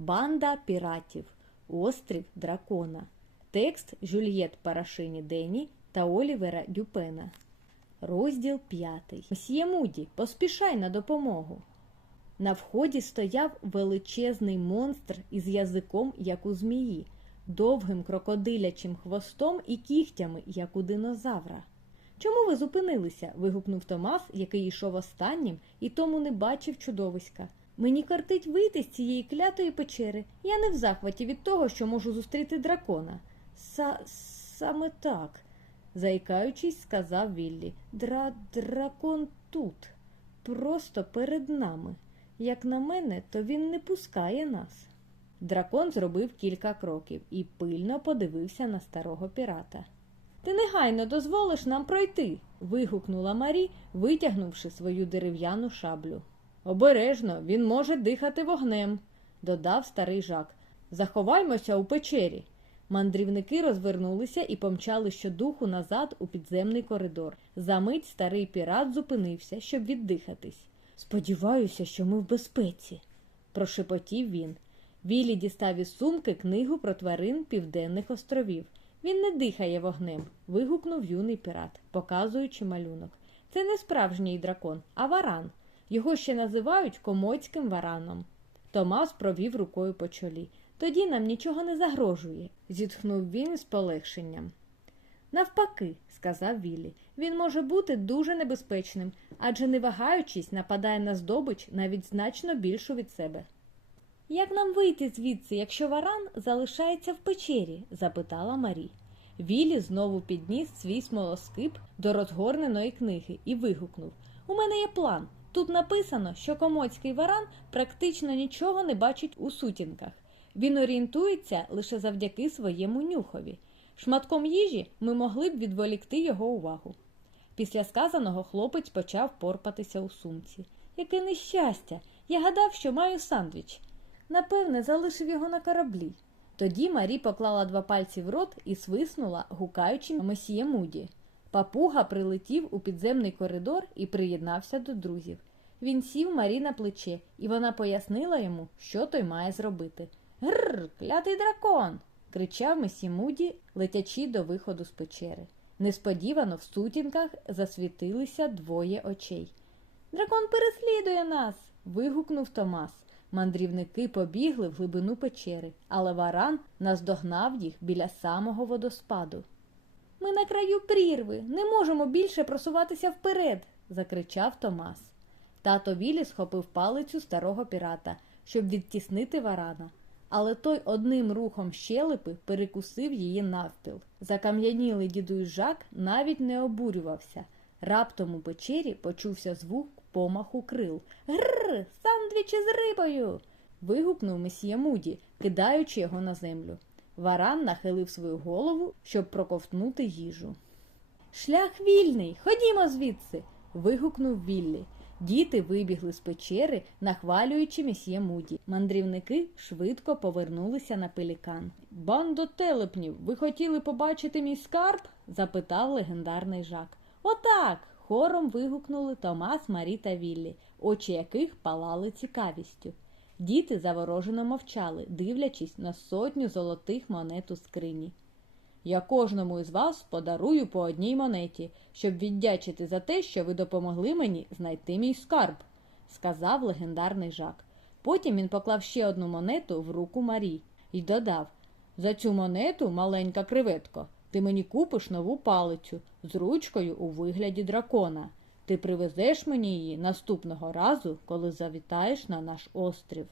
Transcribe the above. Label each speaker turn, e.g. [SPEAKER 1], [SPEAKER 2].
[SPEAKER 1] Банда піратів. Острів Дракона. Текст Жюльєт Парашині Дені та Олівера Дюпена. Розділ п'ятий. Мсьє Муді, поспішай на допомогу. На вході стояв величезний монстр із язиком, як у змії, довгим крокодилячим хвостом і кігтями, як у динозавра. Чому ви зупинилися? вигукнув Томас, який йшов останнім і тому не бачив чудовиська. Мені кортить вийти з цієї клятої печери. Я не в захваті від того, що можу зустріти дракона. Са саме так, заїкаючись, сказав Віллі. Дра дракон тут, просто перед нами. Як на мене, то він не пускає нас. Дракон зробив кілька кроків і пильно подивився на старого пірата. Ти негайно дозволиш нам пройти. вигукнула Марі, витягнувши свою дерев'яну шаблю. Обережно, він може дихати вогнем, додав старий жак. Заховаймося у печері. Мандрівники розвернулися і помчали щодуху назад у підземний коридор. Замить старий пірат зупинився, щоб віддихатись. Сподіваюся, що ми в безпеці, прошепотів він. Віллі дістав із сумки книгу про тварин Південних островів. Він не дихає вогнем, вигукнув юний пірат, показуючи малюнок. Це не справжній дракон, а варан. Його ще називають комоцьким вараном. Томас провів рукою по чолі. Тоді нам нічого не загрожує, зітхнув він з полегшенням. Навпаки, сказав Віллі, він може бути дуже небезпечним, адже не вагаючись, нападає на здобич навіть значно більшу від себе. Як нам вийти звідси, якщо варан залишається в печері? запитала Марі. Віллі знову підніс свій смолоскип до розгорненої книги і вигукнув У мене є план. Тут написано, що комоцький варан практично нічого не бачить у сутінках. Він орієнтується лише завдяки своєму нюхові. Шматком їжі ми могли б відволікти його увагу. Після сказаного хлопець почав порпатися у сумці. Яке нещастя! Я гадав, що маю сандвіч. Напевне, залишив його на кораблі. Тоді Марі поклала два пальці в рот і свиснула, гукаючи месьє Муді. Папуга прилетів у підземний коридор і приєднався до друзів. Він сів Марі на плече, і вона пояснила йому, що той має зробити. Гррр, клятий дракон. кричав месьє Муді, летячи до виходу з печери. Несподівано в сутінках засвітилися двоє очей. Дракон переслідує нас. вигукнув Томас. Мандрівники побігли в глибину печери, але варан наздогнав їх біля самого водоспаду. Ми на краю прірви, не можемо більше просуватися вперед, закричав Томас. Тато Вілі схопив палицю старого пірата, щоб відтіснити варана, але той одним рухом щелепи перекусив її навпіл. Закам'янілий дідусь Жак навіть не обурювався. Раптом у печері почувся звук помаху крил. Гррр, сандвіч із рибою. вигукнув месьє Муді, кидаючи його на землю. Варан нахилив свою голову, щоб проковтнути їжу. Шлях вільний, ходімо звідси. вигукнув Віллі. Діти вибігли з печери, нахвалюючи месьє Муді. Мандрівники швидко повернулися на пелікан. Бандо телепнів, ви хотіли побачити мій скарб? запитав легендарний жак. Отак. хором вигукнули Томас, Марі та Віллі, очі яких палали цікавістю. Діти заворожено мовчали, дивлячись на сотню золотих монет у скрині. Я кожному із вас подарую по одній монеті, щоб віддячити за те, що ви допомогли мені знайти мій скарб, сказав легендарний жак. Потім він поклав ще одну монету в руку Марі і додав За цю монету, маленька креветко, ти мені купиш нову палицю з ручкою у вигляді дракона. Ти привезеш мені її наступного разу, коли завітаєш на наш острів.